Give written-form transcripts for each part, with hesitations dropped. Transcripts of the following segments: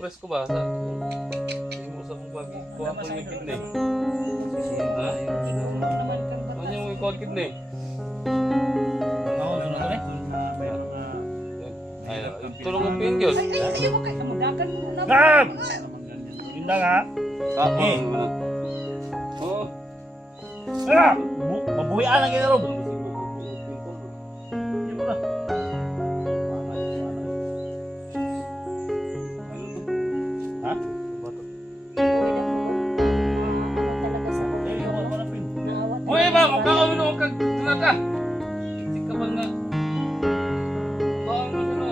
Press ko ba? Hindi mo sa kong pagi. Kuha ko yung kidney. Ha? Ano yung kuha kidney? Ay, tulong ang pingyos. Gab! Ganda nga. Oo. Ah! Mabuhian lang kita, Rob. Ha? Uy, ba? Kung kakawin ako kag ka. Hindi ka ba nga? Bawang mo no.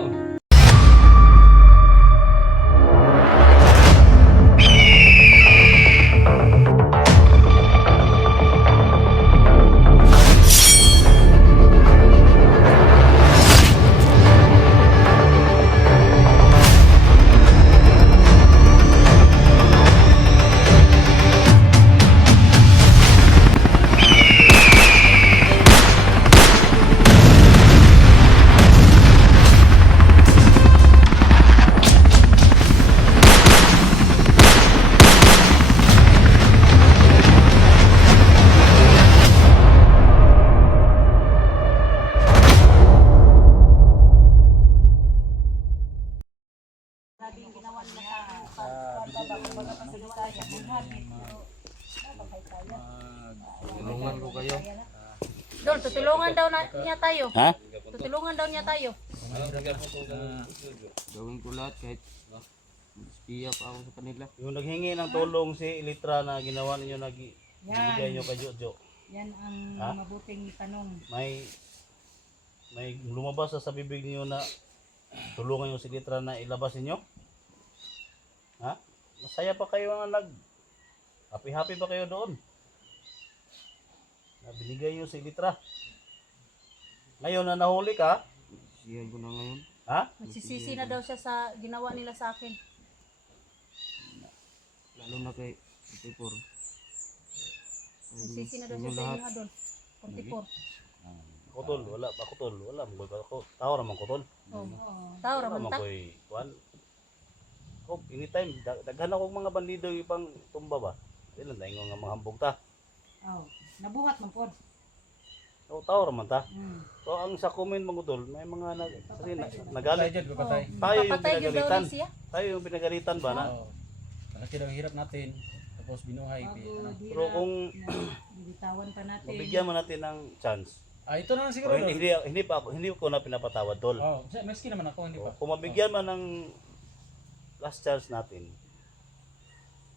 Tulungan ko kayo. Dol, tutulungan daw niya tayo. Ha? Tutulungan daw niya tayo. Gawin ko lahat kahit spiya pa ako sa kanila. Yung naghingi ng tulong si Elitra na ginawa ninyo, nagbigay nyo kay Jojo. Yan ang Ha? mabuting tanong. May lumabas sa bibig niyo na tulungan nyo si Elitra na ilabas ninyo? Ha? Masaya pa kayo na happy pa kayo doon. Na binigay nyo si Elitra. Ngayon na nahuli ka, Siyan ko na ngayon. ha? Magsisisi na daw siya sa ginawa nila sa akin. Lalo na kay Tipor. Magsisisi na daw siya sa inyo, Dol. 44. Kutol, wala pa kutol. Wala mo koy ako. Tao naman kutol. Oh. Tao Wala raman mo ta. koy kuan. Oh, anytime daghan ako mga bandido ipang tumba ba. Ilan na nga mga hambog ta. Oh. Nabuhat man pod. O tao raman ta. Mm. So ang sa comment mga utol, may mga nagalit. Tayo yung pinagalitan. siya. Tayo yung pinagalitan ba na? Kasi daw hirap natin, tapos binuhay. Pero kung Bibitawan pa natin. mabigyan mo natin ng chance. Ito na lang siguro. Pero hindi ko na pinapatawad tol. Meski naman ako, hindi pa. Kung mabigyan man ng last chance natin,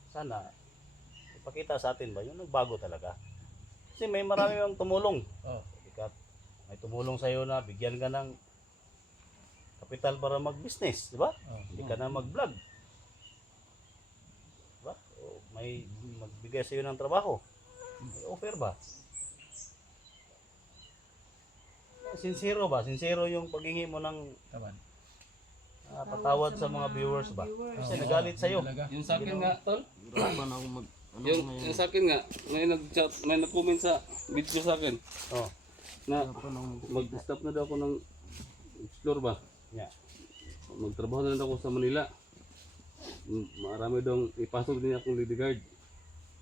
sana ipakita sa atin ba yung nagbago talaga. Kasi may marami ang tumulong. Oh. May tumulong sa iyo na bigyan ka ng kapital para mag-business, di ba? Hindi ka na mag-vlog. Diba? O may magbigay sa iyo ng trabaho. May offer ba? Sincero ba? Sincero yung paghingi mo ng Taban. patawad sa mga viewers ba? Kasi nagalit sa iyo. Yung sa akin nga, tol. Hirapan ako mag Yung sa akin nga, may nag-chat, may nag-comment sa video sa akin. Oh. Na mag-stop na daw ako ng explore ba? Yeah. Magtrabaho na lang ako sa Manila. Marami daw ipasok din akong lady guard.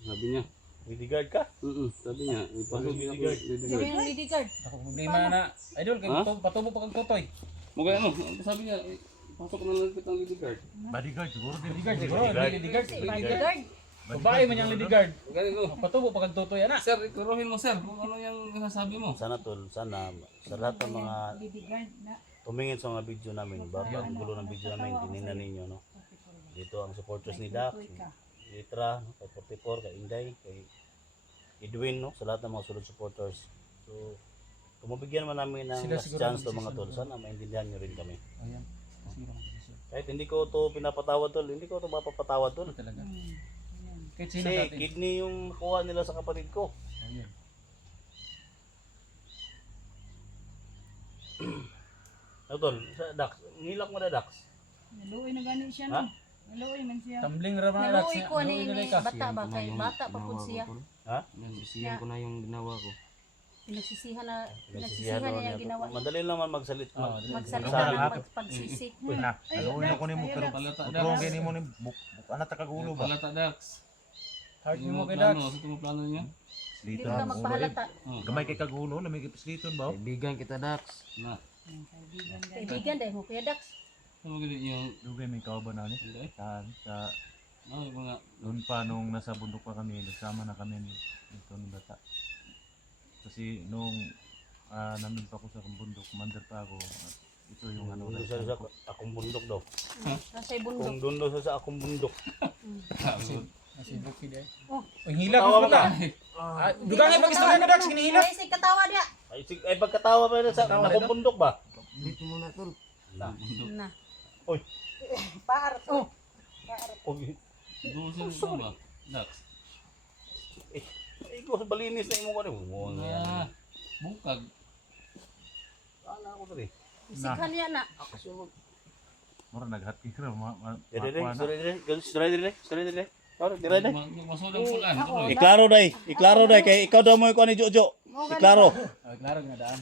Sabi niya. Lady guard ka? Sabi niya, ipasok din ako lady Sabi guard. ng lady guard. Ako problema na, idol, kay Ha? patubo pa kang tutoy. Mugay ano, sabi niya, ipasok na lang kitang lady guard. Bodyguard siguro, lady guard siguro, Bodyguard. lady guard. Lady guard. Babae man yung lady guard. Ganito. Patubo pa kang tutoy, ana. Sir, ituruhin mo sir kung ano yung nasabi mo. Sana tol, sana sa lahat ng mga Lady guard na. tumingin sa mga video namin, bago ang gulo ng video namin, tinignan ninyo, no? Dito ang supporters ni Dax, Litra, no? Kay 44, kay Inday, kay Edwin, no? Sa lahat ng mga sulod supporters. So, kung mabigyan man namin ng Sila last siguro chance to magsisisi mga tol, na. sana maintindihan nyo rin kami. Ayan. Siguro magsisisi. Kahit hindi ko to pinapatawad tol, hindi ko to mapapatawad tol. Talaga. Kahit sino Kasi sa atin. kidney yung kuha nila sa kapatid ko. Ayan. No, tol, sa Dax, ngilak mo na Dax. Naluoy na gani siya Ha? no. Naluoy man siya. Tumbling ra man Naluoy ko ni nilay ka. bata ba kay bata pa pud siya. Ha? Sisiyan ko na yung ginawa ko. Pinagsisihan Pinagsisihan niya daw yung ginawa niya. Madali lang man magsalit. Magsalita Magsabi. ng pagsisi. Uy na, aluin ako nimo pero Palata utro Dax. gani mo ni ana ta kagulo ba? Palata Dax. Heart Yung mo kay plano, Dax. sa itong plano niya. Hindi Slito mo na ang ulo. magpahalata. Gamay kay kagulo, lamig ipisliton ba? Kaibigan kita, Dax. Na. Kaibigan dahil mo Kuya Dax. Ano mo ganyan yung... Dugay may kauban na ni. Hindi. Sa Ano yung mga... noon pa nung nasa bundok pa kami, nagsama na kami nito ng bata. Kasi nung nandun pa ako sa bundok, commander pa ako. Ito yung ano, Doon sa akong bundok daw. Nasa bundok. Kung doon daw sa akong bundok. Nasi bukid eh. Oh. Ang hila ko pala. Dugang ay pag-istorya ka Dax, kinihila. Ay, si katawa dia. Ay pagkatawa pa rin sa akong bundok ba? Dito muna, tol. Na. Na. Oy. Paar. Oh. Oy. Doon sa ito ba? Dax. Ikaw sa balinis na imo ko rin. Mo Ah, bukag. Ana ko diri. Isikhan niya na. mura naghatkik ra Sorry dire. Sorry dire. Masulang po lang. Iklaro day kay ikaw daw mo ko ni Jojo. Iklaro. Klaro ginadaan.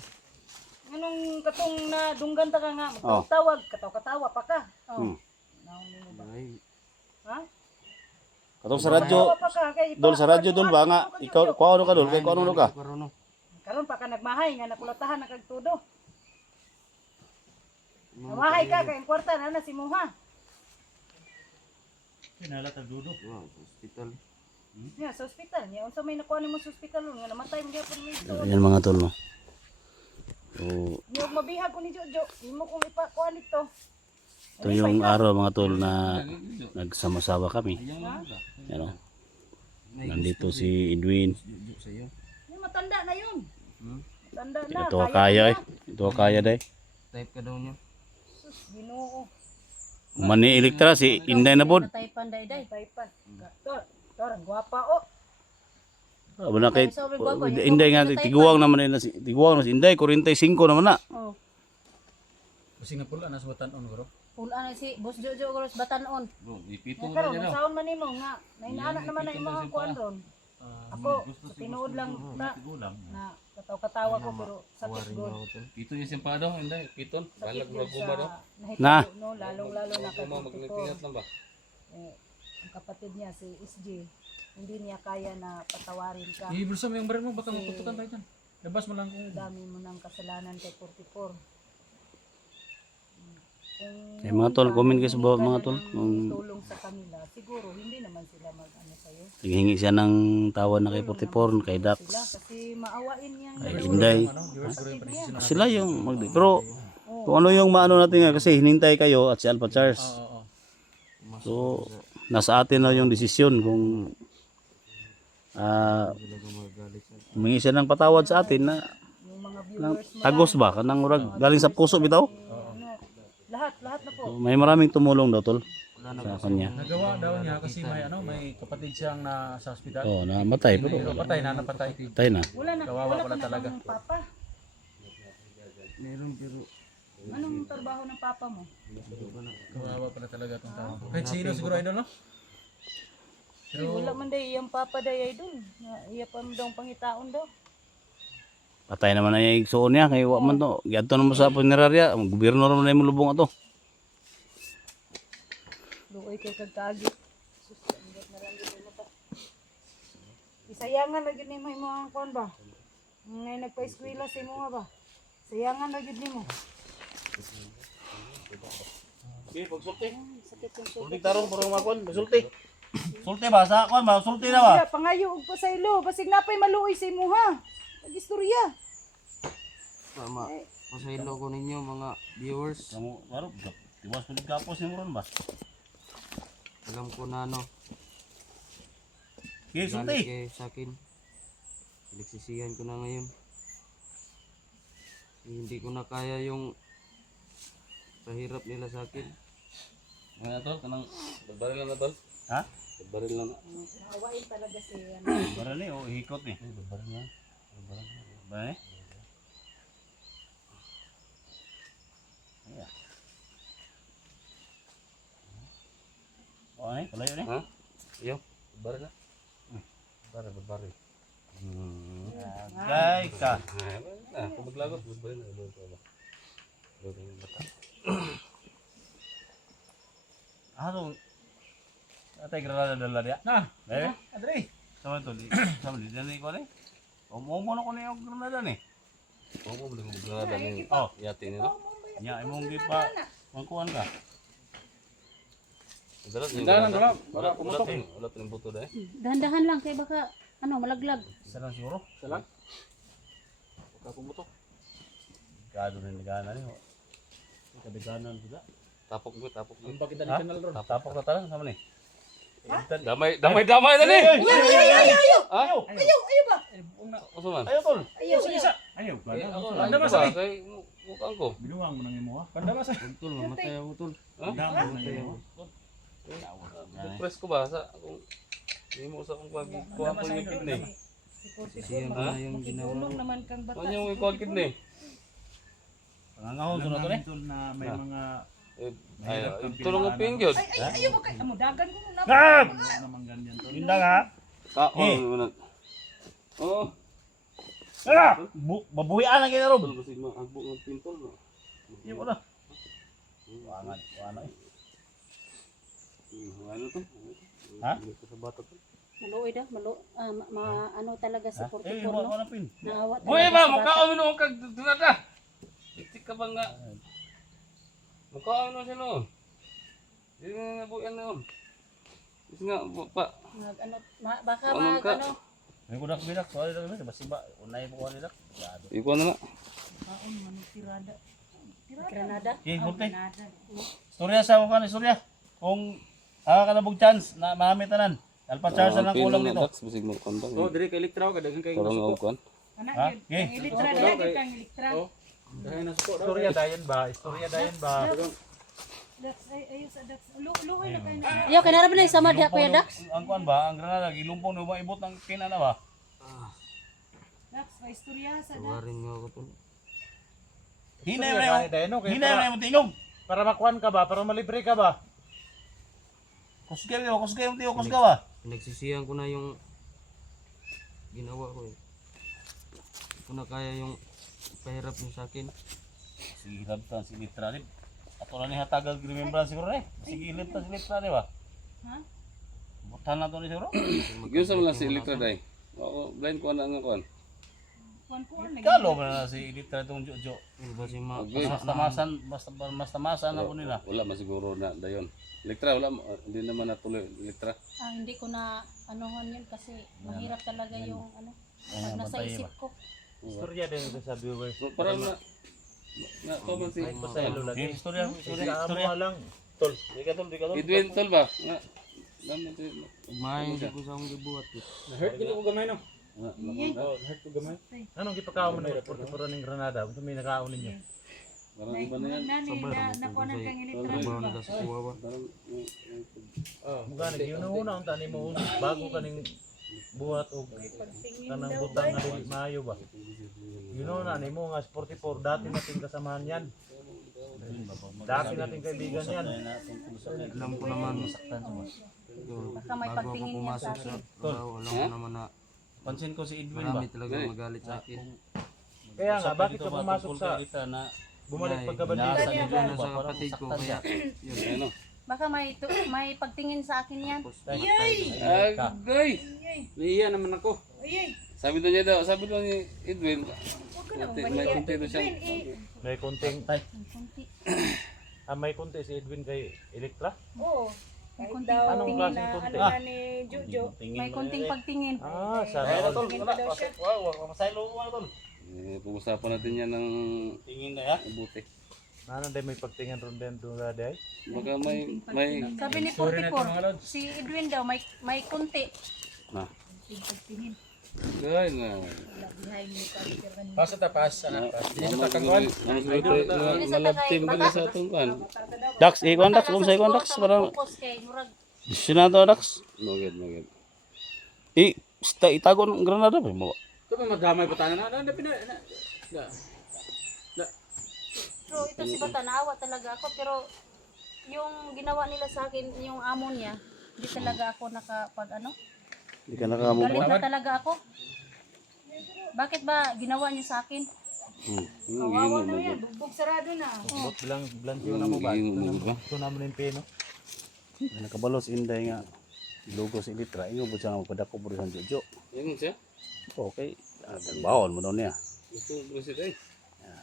Anong katong na dunggan ta ka nga, Oh. magtawag, katawa pa ka. Oh. Hmm. Naon mo ba? Ay, Ha? Katong sa radyo, Katawa pa ka kay dol sa radyo dol ba nga ikaw kuha ano ka dol kay kuha ano ka. karono. Karon pa ka nagmahay nga nakulatahan na kag tudo. Namahay ka kay kwarta na si Muha. Pinala ta dudo. Wow, sa hospital. Niya sa ospital niya unsa may nakuha nimo sa ospital nga namatay mo gyapon mi ito. Yan mga tol no. So, Niyo mabihag ko ni Jojo, imo kong ipakuha nito. ito yung araw mga tol na nagsama-sama kami. Ayang lang ba? Ano? Nandito si Edwin. Sa'yo. Niya matanda na yun. Matanda na. Ito kaya eh. Ito kaya day. Type ka daw niya. Sus, Ginoo. Mani elektra si Inday na bod. Tay panday-day. Taypan. Tor, ang gwapa oh. Aba na kay Inday nga tiguwang naman na si tiguwang na si Inday 45 naman na. Oh. Busing na pula nasa batanon guro. Pula na si Boss Jojo Goros Batanon. Bro, ipito Nga na karon, dyan daw. saon man nimo nga nainaanak naman na imong kuan ron. Ako, sa tinuod lang na Tigulang. katawa ko pero sakit gud. Pito yung simpado, hindi. Piton. Balag Sakit gud maguma daw. na. Na. No, lalong-lalo na kay Maguma, maglintingat 44. lang ba? Eh, ang kapatid niya si SJ, hindi niya kaya na patawarin ka. Ibulsa mo yung baril mo baka maputukan tayo dyan. Labas mo lang kung Dami mo ng kasalanan kay 44. Eh, mga tol, comment kayo sa bawah, mga tol. Kung- tulong sa kanila, siguro hindi naman sila mag-ano sa'yo. Naghingi siya ng tawad na kay 44 kay Dax. Sila kasi maawain niyang Ay, Inday. viewers siguro yung panisisyon Sila yung pero kung ano yung maano natin nga kasi hinintay kayo at si Alpha Charles. Oo. So nasa atin na yung desisyon kung humingi siya ng patawad sa atin na yung mga ng viewers mo. tagos ba kanang murag galing sa puso bitaw. Lahat na po. So, may maraming tumulong daw tol sa kanya. Nagawa daw niya kasi may kapatid siyang na sa ospital. Oh, namatay pero Pero patay na napatay. patay na. Wala na, Kawawa wala pala ka na talaga. ng papa. Meron pero Anong trabaho ng papa mo? Kawawa pala talaga itong tao. Kahit sino siguro idol no? Wala man day yung papa day ay dun. Iya pa mo daw pangitaon daw. Patay naman na yung igsoon niya kay wa man to. Giadto na mo sa punerarya, ang gobyerno naman na yung lubong ato. Luoy kay kagkagit. Sus, sandat na lang dito mo ta. Isayangan lagi ni mo imong kuan ba? Ngay nagpa-eskwela sa imo nga ba? Sayangan lagi nimo. Okay, pagsulti. Sakit yung Sulti tarong puro makon, sulti. Sulti ba sa kon ba? Sulti na ba? suya. Pangayo og pasaylo. Basig napay maluoy sa imo ha. Nag-istorya. tama. Pasaylo ko ninyo mga viewers. Kamu baru tiwas kulit kapos ni moron ba? Alam ko na ano. Okay, Galit sulti. kayo sa akin. Pinagsisihan ko na ngayon. Hindi ko na kaya yung sa hirap nila sa akin. Ano to? Kanang barbaril lang na tol? Ha? Barbaril lang na. Awain talaga si ano. Bara ni o hikot ni. Barbaril lang. Ba eh? Ayan. Oh, ay, kalayo ni. Ha? Iyo. Barbaril na. Barbaril, barbaril. Gay ka. Kung maglagot, gusto ba yun? Luto ba? Luto yung bata. Ano? Atay granada dala dia. Na, Eh? Adre. Sama to. Sama di dani ko ni. Omo na ko ni og granada ni. Oo, mabalik mo maglalada ng Oh, yati nila. nya imong gi pa mangkuan ka. Dalan dala. Baka pumutok. Wala tayong buto dahil. Dahan-dahan lang kay baka malaglag. Isa lang siguro. Salang. Baka pumutok. Gado ni gana ni. Kabiganan juga. Tapok mo. Ang bakit dali channel ron. Tapok na talang sama ni. Damay tadi. Ayaw ba? Asa man? Ayo tol. Ayaw. Ayaw ka Eh, na. ako Anda lang mas ba? ay. Kay mukhang ko. Binuwang mo nang imo ha. Kanda mas ay. Utol, mamatay ako utol. Damo nang imo. Press ko ba sa kung hindi mo sa kung pag kuha ko yung kidney. Siyang ko na yung ginawa ko. naman kang bata. Ano yung kuha kidney? Pangangahon sunod to ni. Tol na may mga Ay, tulong mo pingyod. Ayaw ba kay dagan ko na. naman ganyan tol. Inda nga. Oo. Babuhian ang kinarob. Tol kasi maagbok ng pintol. Iyo ko na. Wangan, wano eh. Ano to? Ha? Ito sa bata to. Maluoy da, ano talaga si Eh, 44 mo no? ko na pin. Naawa Hoy talaga ba, sa mukha bata. ko minuong kag dunada. Itik ka ba nga? Mukha ko minuong siya noon. Hindi na nabuyan na yun. Kasi nga, pa. Baka Ano ka? May kudak bidak, sorry lang ni basi ba unay mo ko nila. Gado. Ikaw na na. Granada. Okay, kunti. Storya sa ko kan, storya. Kung ka na bug chance na marami tanan. Alpa charge lang kulang dito. Basig mo kondang. Oh, dire kay elektra ka dagan kay Parang suko. ako kan. Ha? Okay. Ilitra dia gid kang ilitra. Oh. Dagan na suko daw. Istorya dayon ba? Istorya dayon ba? Dax ayo sa Dax. Luoy na kay na. Yo, kinara ba na yung sama diha Kuya Dax? Ang kuan ba, ang granada gilumpong no ba ibot ng pina na ba? Dax, pa istorya sa Dax. Tawarin nga ako tol. Hinay na mo. Dayon okay. Hinay na mo tingog. Para makuan ka ba? Para malibre ka ba? Kusgay mo tiyo, kusga ba? Pinagsisihan ko na yung ginawa ko eh. Hindi ko na kaya yung pahirap niyo sa akin. Sige, labtan si Litra ni. Ato na ni hatagag remembrance siguro eh. Sige, labtan si Litra ni ba? Ha? Butan na to ni siguro. Gyud sa man si Electra dai. Oo, blind ko na nga kon. Kuan Kalo ba na si Litra itong Jojo? Iba si Mas tamasan na po nila. Wala masiguro na dayon. Electra wala hindi naman natuloy Electra. Hindi ko na anuhan yun kasi mahirap talaga yung ano. Pag Ayan, nasa bantay isip ba? ko. Istorya din ito sa viewers. So parang na to man si Pasaylo lagi. Okay, istorya. Istorya lang. Tol, di ka tol. Edwin tol ba? Nga naman si May hindi ko sa akong gibuhat eh. Na-hurt gid ko gamay no. nga Oh, na-hurt ko gamay. Anong gipakaon mo na 44 ning Granada? Unsa may nakaon ninyo? parang iba na yan. nani na kuan kang ilitra. Trabaho na sa kuha ba? Parang Oh. Mga nag-una unta nimo bago kaning buhat og kanang butang nga dili maayo ba? You know na nimo nga 44 dati nating kasamahan yan. Dati nating kaibigan yan. Alam ko naman. Baka may Bago ako pagtingin niya pumasok sa sa akin. trabaho, alam ko naman na Pansin ko si Edwin ba? marami talaga magalit sa akin. Kaya nga bakit ka pumasok sa Litra na bumalik Nay, pagkabandila? nasa Hindi Edwin na ba? sa Parang kapatid ko saktan kaya siya. yun. ano? Baka may pagtingin sa akin yan. Agay. Niya naman ako. Sabi to niya daw, sabi to ni Edwin. May kontento siya. May kunting Kunti. may kunti si Edwin kay Electra. Oo. May Kahit kunting daw Anong pagtingin. klaseng kunti? ano na ni Jojo. May kunting pagtingin. Sabi Ay, ko. tol, wala. Wow, masaylo ko na tol. Pag-usapan natin yan ng Tingin na ya. mabuti. Ano day may pagtingin ron din doon na day? Baka may Sabi ni 44, si Edwin daw may kunti. na. Gay na. Pas ta pas ana pas. Dili sa Ano takangwan. malab team ba sa atong kan? Dax, ikon Dax, kung sa ikon Dax, parang Focus kay murag sinato Dax. Magid. Itago ng granada ba mo? Ito pa madamay pa tanan na pina na. Pero ito si Bata, naawa talaga ako. Pero yung ginawa nila sa akin, yung amo niya, hindi talaga ako nakapag ano. Di ka nakamove Galit on. na talaga ako. Bakit ba ginawa niyo sa akin? Kawawa na yan, bugbog sarado na. Bot bilang siyo na mo ba? Ito naman yung peno. Nakabalos inday nga logo sa litra ingo bud siya nga magpadako pud sa Jojo. Yan siya. Okay, bawon mo daw niya. Gusto ko siya tayo.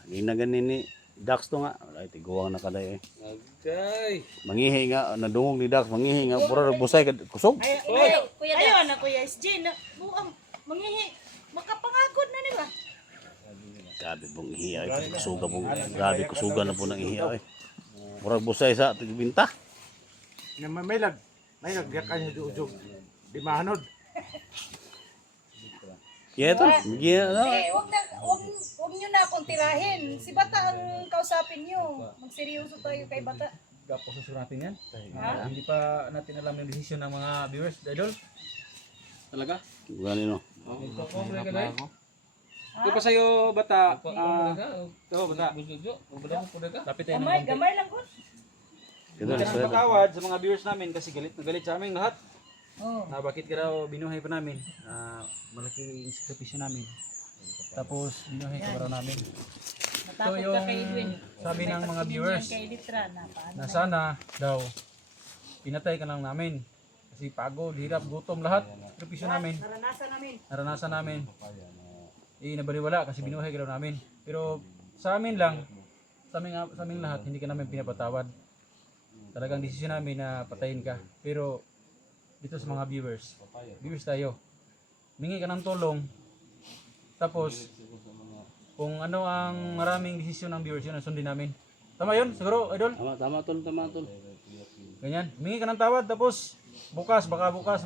Gina ganin ni Dax to nga, ay tiguang na kaday eh. Agay. Mangihi nga nadungog ni Dax, mangihi nga pura busay kad kusog. Kuya Ayaw na Kuya SG na buang mangihi. Makapangagod na nila. Grabe pong ihi ay kusuga pong grabe kusuga na po ng ihi ay. Pura busay sa tigbinta. Na may nagyakan niyo ujog. Di mahanod. Kaya to, giya na. Huwag nyo na akong tirahin. Si Bata ang kausapin nyo. Magseryoso tayo kay Bata. Gaposusun natin yan. Hindi pa natin alam yung desisyon ng mga viewers, idol. Talaga? Ganin no. Nagpapobre ka dahil. Ito pa sa'yo, bata. Ito, bata. Lapit tayo ng konti. Gamay lang ko. Kaya Wala to, nang patawad sa mga viewers namin kasi galit na galit sa amin lahat. Oh. Bakit ka daw binuhay pa namin? Malaking sakripisyo namin. Tapos binuhay ka pa raw namin. Natakot yung ka kay Edwin. sabi ng mga viewers Kay Litra na paano. na sana daw pinatay ka lang namin. Kasi pagod, hirap, gutom lahat. Sakripisyo namin. Naranasan namin. Nabaliwala kasi binuhay ka daw namin. Pero sa amin lang, sa amin lahat, hindi ka namin pinapatawad. Talagang desisyon namin na patayin ka. Pero dito sa mga viewers tayo, mingi ka ng tulong. Tapos, kung ano ang maraming desisyon ng viewers, yun ang sundin namin. Tama yun, siguro, idol? tama tol. Ganyan, mingi ka ng tawad. Tapos, baka bukas,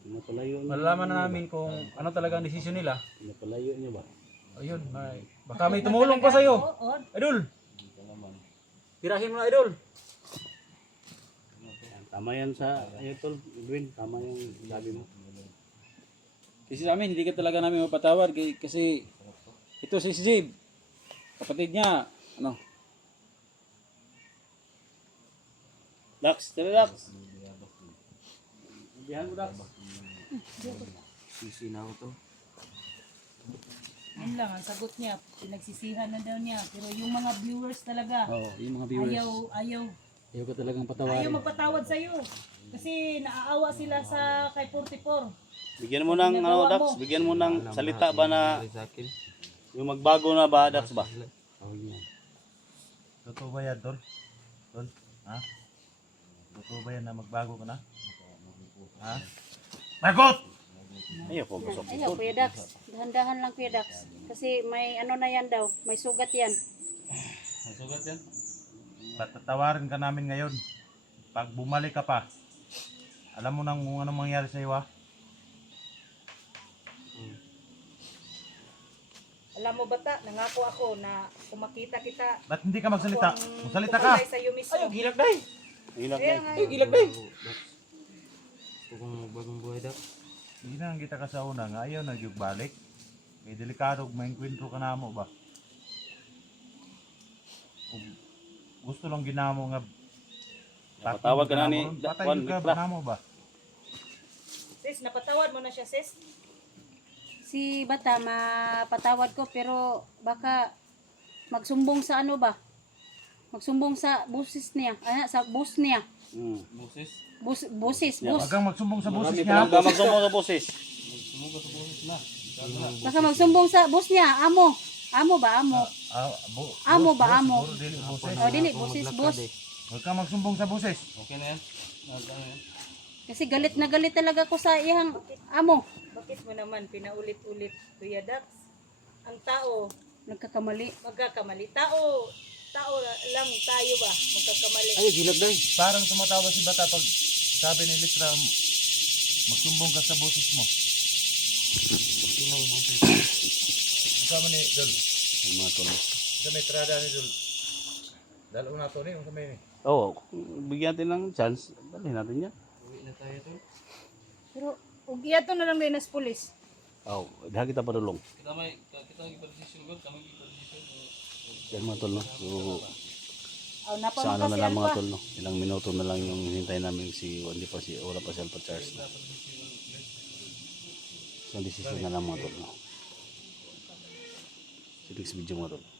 Napalayo malalaman na namin kung ano talaga ang desisyon nila. Napalayo niya ba? Ayun, baka may tumulong pa sa'yo. Idol! Tirahin mo na, idol! Tama yan sa tol, Edwin, tama yung sabi mo. Kasi sa amin, hindi ka talaga namin mapatawad kasi ito si Jib, kapatid niya, Dax, tara Dax. Bihan mo Dax. Sisi na ako to. Yun lang ang sagot niya. Pinagsisihan na daw niya. Pero yung mga viewers talaga, Oo, yung mga viewers. ayaw Ayaw ka talagang patawarin. Ayaw magpatawad sa'yo. Kasi naaawa sila sa kay 44. Bigyan mo ng Dax, bigyan mo ng salita ba na Sa akin. yung magbago na ba Dax ba? Totoo ba yan, Tol? Tol? Ha? Totoo ba yan na magbago ka na? Ha? Bagot! Ayaw po gusto ko. Ayaw, Kuya Dax. Dahan-dahan lang, Kuya Dax. Kasi may ano na yan daw. May sugat yan. Masugat yan. Patatawarin ka namin ngayon. Pag bumalik ka pa, alam mo nang kung anong mangyari sa iyo, ha? Alam mo Bata, nangako ako na kung makita kita, Ba't hindi ka magsalita? Magsalita ka! sa iyo mismo. Ayaw, gilag dahi! Hilak Kaya na. nga, Ayaw, gilag dahi! Gusto kong magbagong buhay daw. Hinang kita ka sa una nga, ayaw na yung balik. May delikado kung may kwentro ka na mo ba? Kung gusto lang ginamo nga Patawag ka na ni patay Juan ka Litra. ba mo ba? sis, napatawad mo na siya sis. Si Bata, mapatawad ko pero baka magsumbong sa ano ba? Magsumbong sa busis niya. Sa bus niya. Busis. Huwag kang magsumbong sa busis Huwag niya. ka magsumbong sa boses. Baka magsumbong sa bus niya. Amo. Amo ba? Amo. Amo ba? Amo. Siguro dili busis. O, dili. Busis, bus. Huwag kang magsumbong sa busis. Okay na yan. Kasi galit na galit talaga ko sa iyang amo. Bakit mo naman pinaulit-ulit, Kuya Dax? Ang tao, Nagkakamali. magkakamali. Tao lang tayo ba? Magkakamali. Ayaw, gilag dahi. Parang tumatawa si Bata pag sabi ni Litra, magsumbong ka sa busis mo. Sinang buhay. Kasama ni Dol. Ang mga tol. Sa may trada ni Dol. Dalo na to ni, kung sa may Oo, bigyan natin ng chance. Dalhin natin yan. Uwi na tayo to. Pero, ug iyato na lang din as pulis. Oo, dahan kita padulong. Kita ipa-decision ko, kami ipa-decision. Yan mga tol, no? So, Aw, sa ano na lang mga napamakasyal pa. tol, no? Ilang minuto na lang yung hinintay namin wala pa si Alpha Charles, no? So, decision na lang mga tol, no? Sa next video mga tol.